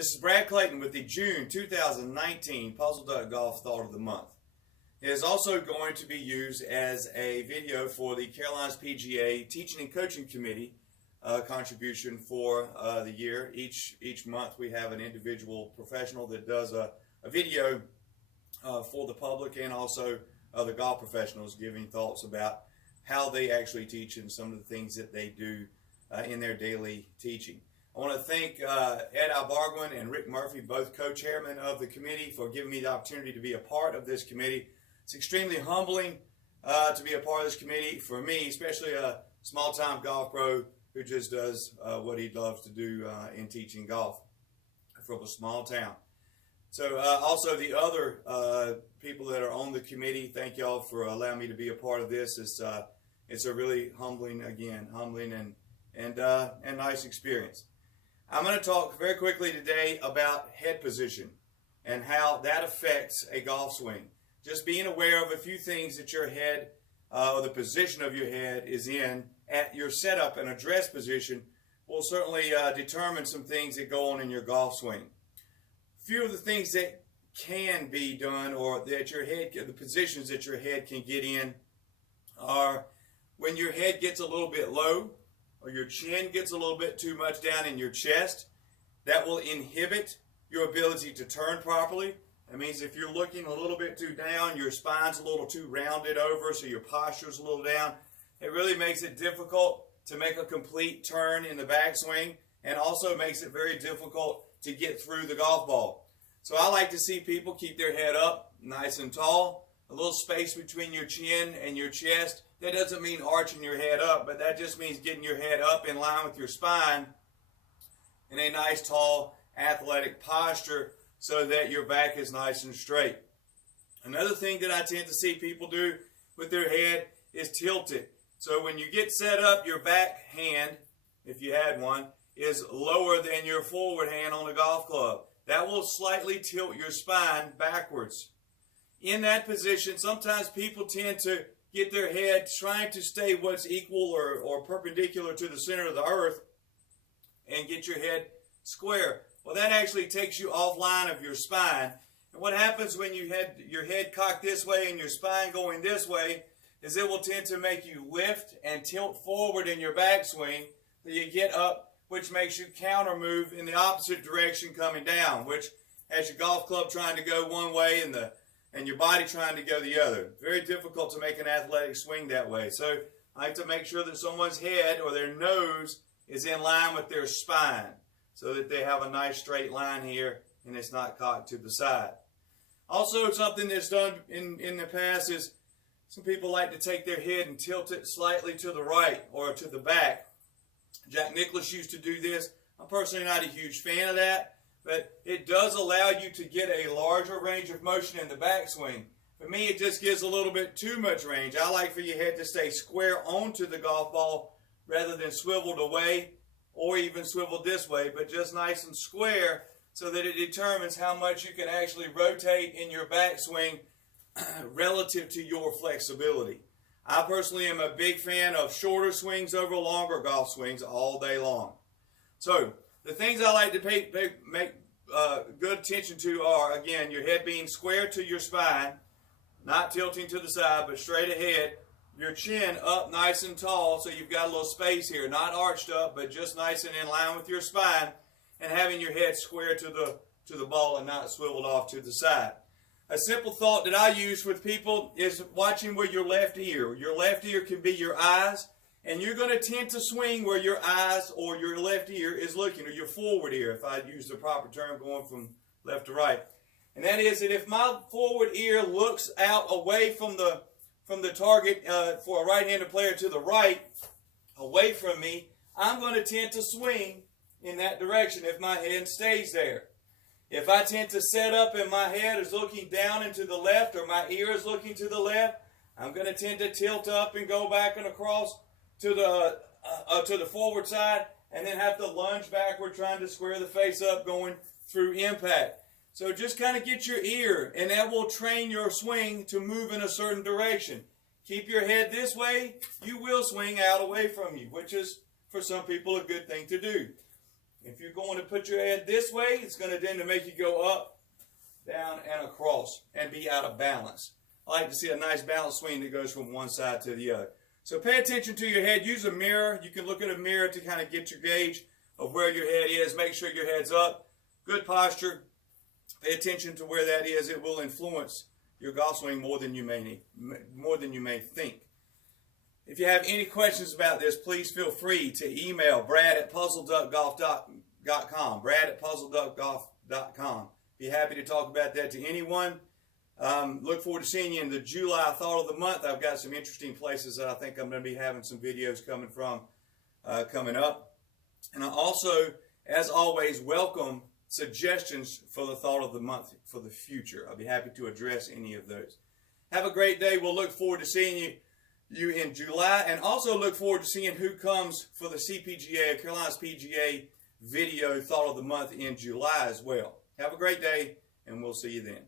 This is Brad Clayton with the June 2019 PuzzleDuck Golf Thought of the Month. It is also going to be used as a video for the Carolinas PGA Teaching and Coaching Committee contribution for the year. Each month we have an individual professional that does a video for the public, and also other golf professionals giving thoughts about how they actually teach and some of the things that they do in their daily teaching. I want to thank Ed Albarguin and Rick Murphy, both co-chairmen of the committee, for giving me the opportunity to be a part of this committee. It's extremely humbling to be a part of this committee for me, especially a small-time golf pro who just does what he loves to do in teaching golf from a small town. So also the other people that are on the committee, thank y'all for allowing me to be a part of this. It's a really humbling and nice experience. I'm going to talk very quickly today about head position and how that affects a golf swing. Just being aware of a few things that your head, or the position of your head is in at your setup and address position will certainly determine some things that go on in your golf swing. A few of the things that can be done, or that your head, the positions that your head can get in, are when your head gets a little bit low, or your chin gets a little bit too much down in your chest. That will inhibit your ability to turn properly. That means if you're looking a little bit too down, your spine's a little too rounded over, so your posture's a little down. It really makes it difficult to make a complete turn in the backswing, and also makes it very difficult to get through the golf ball. So I like to see people keep their head up nice and tall, a little space between your chin and your chest. That doesn't mean arching your head up, but that just means getting your head up in line with your spine in a nice, tall, athletic posture so that your back is nice and straight. Another thing that I tend to see people do with their head is tilt it. So when you get set up, your back hand, if you had one, is lower than your forward hand on a golf club. That will slightly tilt your spine backwards. In that position, sometimes people tend to get their head trying to stay what's equal or perpendicular to the center of the earth and get your head square. Well, that actually takes you offline of your spine. And what happens when you had your head cocked this way and your spine going this way is it will tend to make you lift and tilt forward in your backswing. So you get up, which makes you counter move in the opposite direction coming down, which has your golf club trying to go one way and your body trying to go the other. Very difficult to make an athletic swing that way. So I like to make sure that someone's head or their nose is in line with their spine so that they have a nice straight line here and it's not cocked to the side. Also, something that's done in the past is some people like to take their head and tilt it slightly to the right or to the back. Jack Nicklaus used to do this. I'm personally not a huge fan of that, but it does allow you to get a larger range of motion in the backswing. For me, it just gives a little bit too much range. I like for your head to stay square onto the golf ball rather than swiveled away or even swiveled this way, but just nice and square so that it determines how much you can actually rotate in your backswing relative to your flexibility. I personally am a big fan of shorter swings over longer golf swings all day long. So, the things I like to make good attention to are, again, your head being square to your spine, not tilting to the side, but straight ahead. Your chin up nice and tall, so you've got a little space here, not arched up, but just nice and in line with your spine, and having your head square to the ball and not swiveled off to the side. A simple thought that I use with people is watching where your left ear. Your left ear can be your eyes, and you're going to tend to swing where your eyes or your left ear is looking, or your forward ear, if I use the proper term, going from left to right. And that is that if my forward ear looks out away from the target for a right-handed player to the right, away from me, I'm going to tend to swing in that direction if my head stays there. If I tend to set up and my head is looking down and to the left, or my ear is looking to the left, I'm going to tend to tilt up and go back and across to the forward side, and then have to lunge backward trying to square the face up going through impact. So just kind of get your ear, and that will train your swing to move in a certain direction. Keep your head this way, you will swing out away from you, which is, for some people, a good thing to do. If you're going to put your head this way, it's going to tend to make you go up, down, and across and be out of balance. I like to see a nice balance swing that goes from one side to the other. So pay attention to your head. Use a mirror. You can look at a mirror to kind of get your gauge of where your head is. Make sure your head's up. Good posture. Pay attention to where that is. It will influence your golf swing more than you may think. If you have any questions about this, please feel free to email brad@puzzleduckgolf.com. brad@puzzleduckgolf.com. Be happy to talk about that to anyone. Look forward to seeing you in the July Thought of the Month. I've got some interesting places that I think I'm going to be having some videos coming up. And I also, as always, welcome suggestions for the Thought of the Month for the future. I'll be happy to address any of those. Have a great day. We'll look forward to seeing you in July, and also look forward to seeing who comes for the CPGA, Carolinas PGA video Thought of the Month in July as well. Have a great day, and we'll see you then.